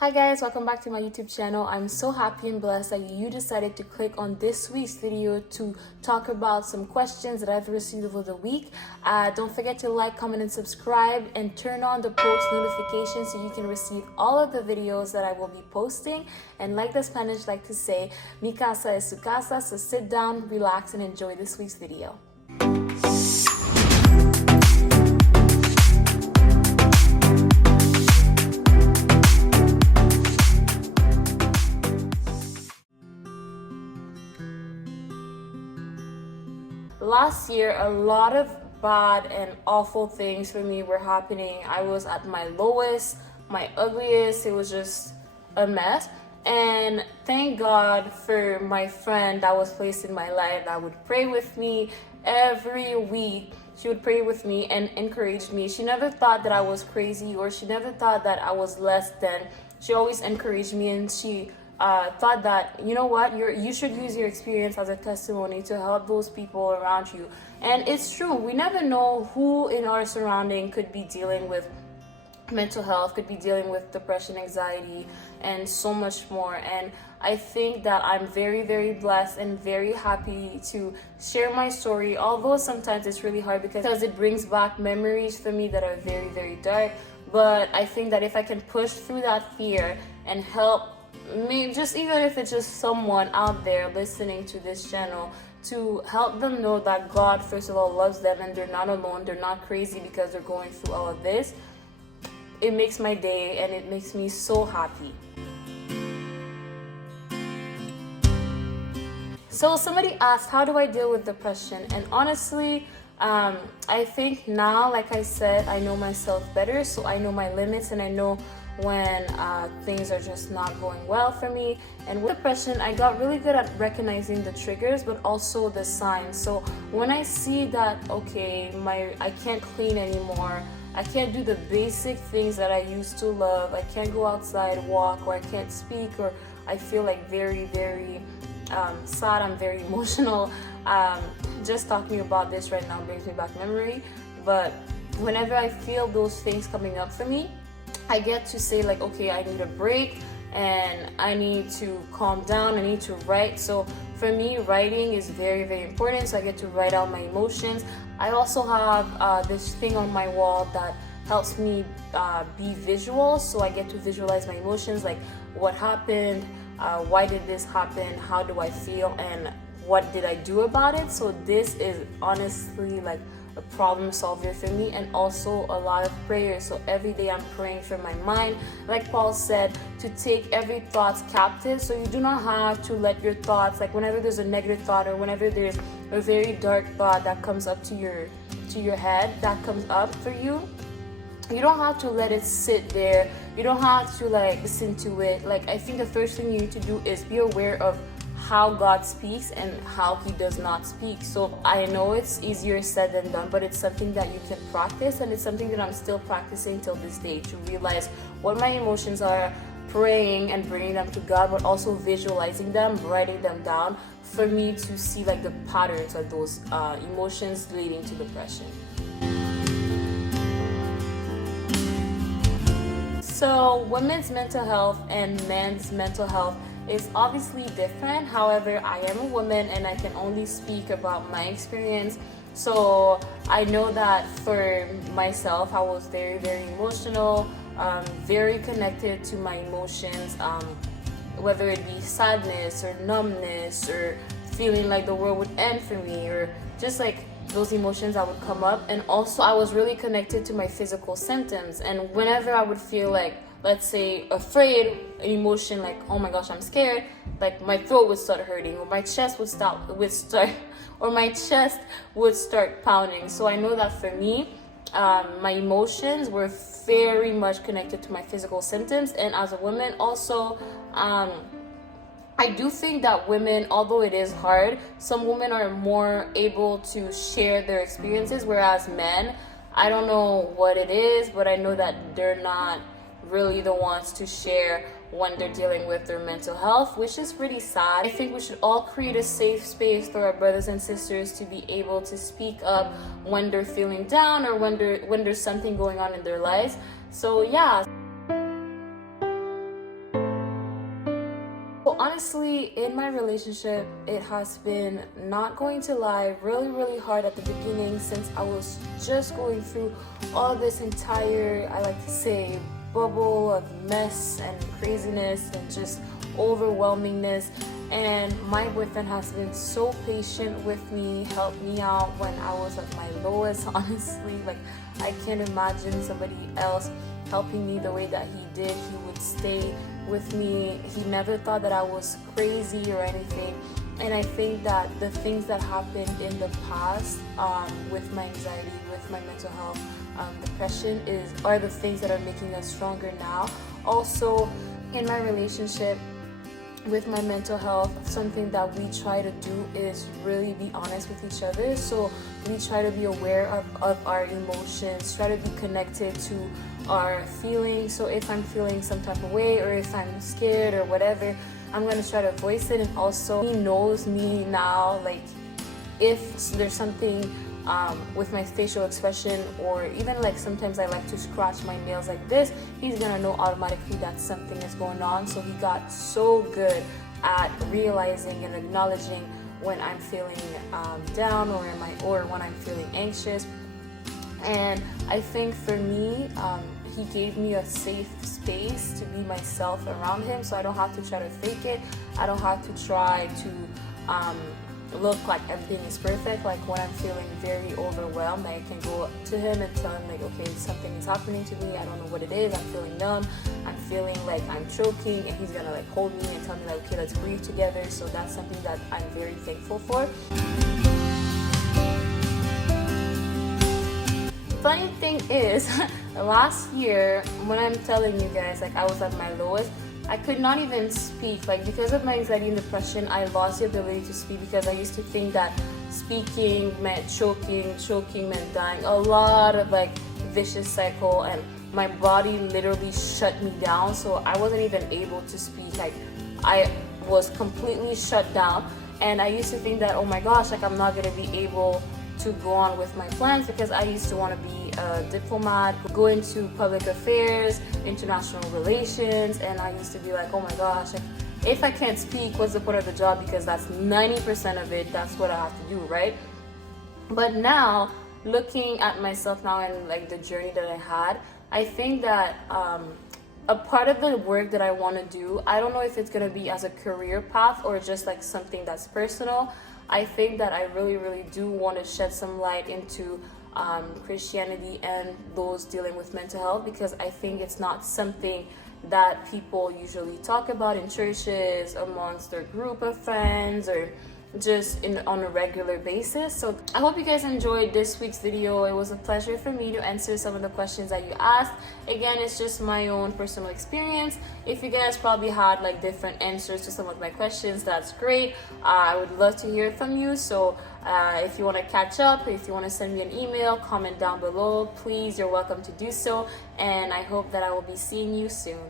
Hi guys, welcome back to my YouTube channel. I'm so happy and blessed that you decided to click on this week's video to talk about some questions that I've received over the week. Don't forget to like, comment, and subscribe, and turn on the post notifications so you can receive all of the videos that I will be posting. And like the Spanish like to say, mi casa es su casa, so sit down, relax, and enjoy this week's video. Last year, a lot of bad and awful things for me were happening. I was at my lowest, my ugliest. It was just a mess. And thank God for my friend that was placed in my life that would pray with me every week. She would pray with me and encourage me. She never thought that I was crazy, or she never thought that I was less than. She always encouraged me, and she thought that, you know what, you should use your experience as a testimony to help those people around you. And it's true, we never know who in our surrounding could be dealing with mental health, could be dealing with depression, anxiety, and so much more. And I think that I'm very, very blessed and very happy to share my story, although sometimes it's really hard because it brings back memories for me that are very, very dark. But I think that if I can push through that fear and help me, just even if it's just someone out there listening to this channel, to help them know that God, first of all, loves them and they're not alone, they're not crazy because they're going through all of this, it makes my day and it makes me so happy. So somebody asked, how do I deal with depression? And honestly, I think now, like I said, I know myself better, so I know my limits and I know when things are just not going well for me. And with depression, I got really good at recognizing the triggers, but also the signs. So when I see that, okay, I can't clean anymore, I can't do the basic things that I used to love, I can't go outside, walk, or I can't speak, or I feel like very, very sad, I'm very emotional. Just talking about this right now brings me back memory. But whenever I feel those things coming up for me, I get to say like, okay, I need a break and I need to calm down, I need to write. So for me, writing is very, very important. So I get to write out my emotions. I also have this thing on my wall that helps me be visual. So I get to visualize my emotions, like what happened, why did this happen, how do I feel, and what did I do about it. So this is honestly like a problem solver for me, and also a lot of prayer. So every day I'm praying for my mind, like Paul said, to take every thought captive. So you do not have to let your thoughts, like whenever there's a negative thought or whenever there's a very dark thought that comes up to your head, that comes up for you, you don't have to let it sit there. You don't have to like listen to it. Like, I think the first thing you need to do is be aware of how God speaks and how he does not speak. So I know it's easier said than done, but it's something that you can practice, and it's something that I'm still practicing till this day, to realize what my emotions are, praying and bringing them to God, but also visualizing them, writing them down, for me to see like the patterns of those emotions leading to depression. So women's mental health and men's mental health is obviously different. However, I am a woman and I can only speak about my experience. So I know that for myself, I was very, very emotional, very connected to my emotions, whether it be sadness or numbness or feeling like the world would end for me, or just like those emotions that would come up. And also I was really connected to my physical symptoms. And whenever I would feel like, let's say, afraid, an emotion like, oh my gosh, I'm scared, like my throat would start hurting, or my chest would start pounding. So I know that for me, my emotions were very much connected to my physical symptoms. And as a woman also, I do think that women, although it is hard, some women are more able to share their experiences, whereas men, I don't know what it is, but I know that they're not really the ones to share when they're dealing with their mental health, which is pretty sad. I think we should all create a safe space for our brothers and sisters to be able to speak up when they're feeling down, or when there's something going on in their lives. So yeah. honestly, in my relationship, it has been, not going to lie, really, really hard at the beginning, since I was just going through all this entire, I like to say, bubble of mess and craziness and just overwhelmingness. And my boyfriend has been so patient with me, helped me out when I was at my lowest. Honestly, like, I can't imagine somebody else helping me the way that he did. He would stay with me. He never thought that I was crazy or anything. And I think that the things that happened in the past, with my anxiety, with my mental health, depression, are the things that are making us stronger now. Also, in my relationship, with my mental health, something that we try to do is really be honest with each other. So we try to be aware of our emotions, try to be connected to our feelings. So if I'm feeling some type of way, or if I'm scared or whatever, I'm going to try to voice it. And also, he knows me now, like, if there's something with my facial expression, or even like sometimes I like to scratch my nails like this, he's gonna know automatically that something is going on. So he got so good at realizing and acknowledging when I'm feeling down, or when I'm feeling anxious. And I think for me, he gave me a safe space to be myself around him, so I don't have to try to fake it. I don't have to try to look like everything is perfect. Like, when I'm feeling very overwhelmed, I can go to him and tell him, like, okay, something is happening to me, I don't know what it is, I'm feeling numb, I'm feeling like I'm choking, and he's gonna like hold me and tell me, like, okay, let's breathe together. So that's something that I'm very thankful for. Funny thing is, last year, when I'm telling you guys, like, I was at my lowest, I could not even speak. Like, because of my anxiety and depression, I lost the ability to speak, because I used to think that speaking meant choking meant dying. A lot of like vicious cycle, and my body literally shut me down. So I wasn't even able to speak. Like, I was completely shut down, and I used to think that, oh my gosh, like, I'm not gonna be able to go on with my plans, because I used to want to be a diplomat, go into public affairs, international relations, and I used to be like, oh my gosh, like, if I can't speak, what's the point of the job? Because that's 90% of it, that's what I have to do, right? But now, looking at myself now and like the journey that I had, I think that a part of the work that I want to do, I don't know if it's going to be as a career path or just like something that's personal. I think that I really, really do want to shed some light into Christianity and those dealing with mental health, because I think it's not something that people usually talk about in churches, amongst their group of friends, or just on a regular basis. So I hope you guys enjoyed this week's video. It was a pleasure for me to answer some of the questions that you asked. Again, it's just my own personal experience. If you guys probably had like different answers to some of my questions, that's great. I would love to hear from you. So if you want to catch up, if you want to send me an email, comment down below, please, you're welcome to do so. And I hope that I will be seeing you soon.